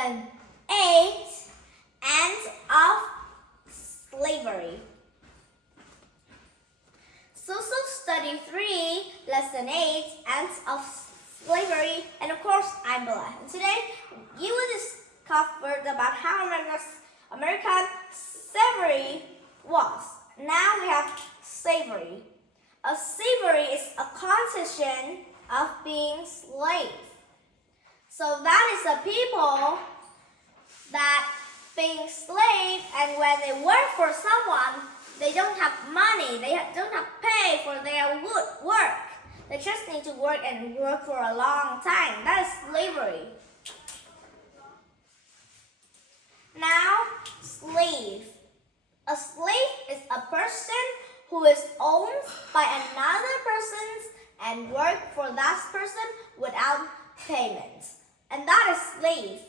8. End of slavery. Social Study 3, Lesson 8, Ends of Slavery. And of course, I'm Bella. And today, you will discover about how American slavery was. Now we have slavery. A slavery is a condition of being slave. So that is the people that being slave, and when they work for someone, they don't have money, they don't have pay for their work. They just need to work and work for a long time. That is slavery. Now, slave. A slave is a person who is owned by another person and work for that person without payment. And that is slave.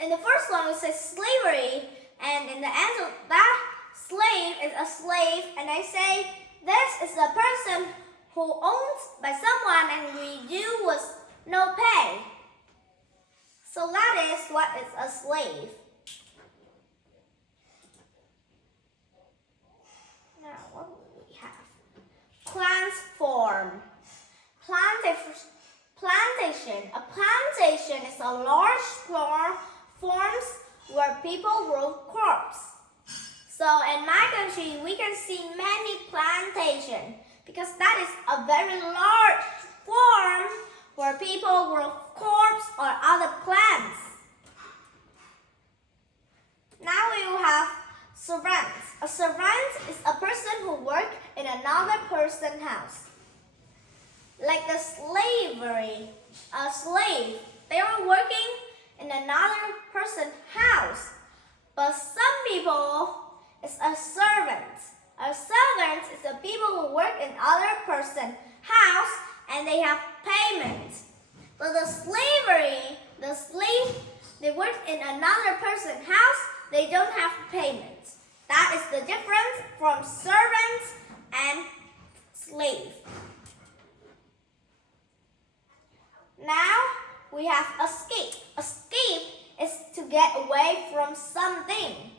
In the first one, we say slavery, and in the end of that, slave is a slave, and I say this is a person who owns by someone and we do with no pay. So that is what is a slave. Now what do we have? Transform. Plantation. A plantation is a large farms where people grow crops. So in my country, we can see many plantations because that is a very large farm where people grow crops or other plants. Now we will have servants. A servant is a person who works in another person's house. Like the slavery, a slave, they are working in another person's house. But some people is a servant. A servant is the people who work in other person's house and they have payment. But the slavery, the slave, they work in another person's house, they don't have payment. That is the difference from servant and slave. Now we have escape. Escape is to get away from something.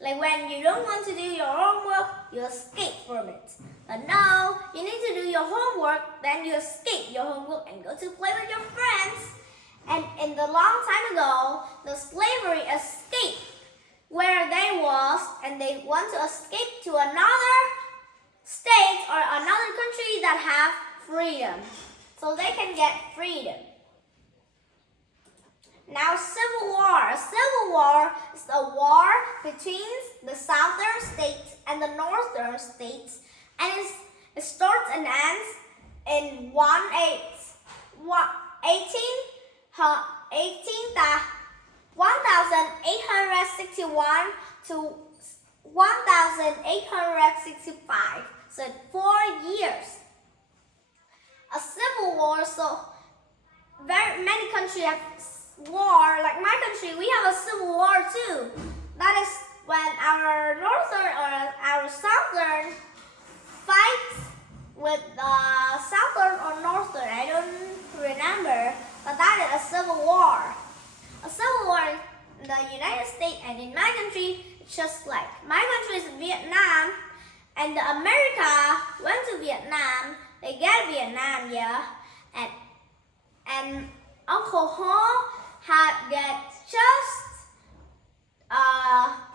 Like when you don't want to do your homework, you escape from it. But now you need to do your homework, then you escape your homework and go to play with your friends. And in the long time ago, the slavery escaped where they was, and they want to escape to another state or another country that have freedom. So they can get freedom. Now, Civil War. A Civil War is a war between the southern states and the northern states, and it starts and ends in 1861 to 1865. So 4 years. A civil war, so very many countries have war. Like my country, we have a civil war too. That is when our northern or our southern fights with the southern or northern. I don't remember, but that is a civil war. A civil war in the United States and in my country, it's just like my country is Vietnam, and the America went to Vietnam. They get Vietnam, yeah, and Uncle Ho had get just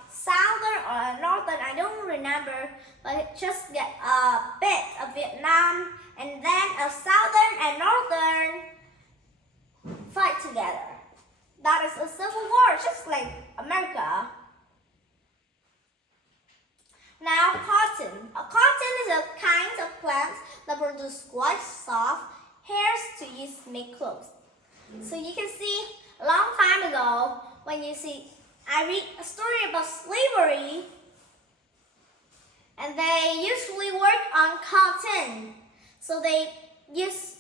southern or northern, I don't remember, but it just get a bit of Vietnam, and then a southern and northern fight together. That is a civil war, just like America. Now, cotton. A cotton is a kind of plant that produces quite soft hairs to use to make clothes. So you can see a long time ago, when you see, I read a story about slavery, and they usually work on cotton. So they use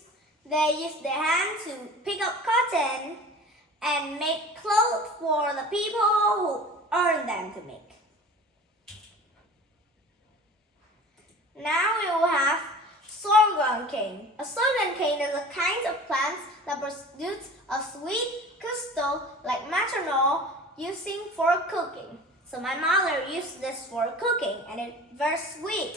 their hand to pick up cotton and make clothes for the people who earn them to make. Now we will have sorghum cane. A sorghum cane is a kind of plant that produces a sweet stove like methanol using for cooking. So my mother used this for cooking and it's very sweet.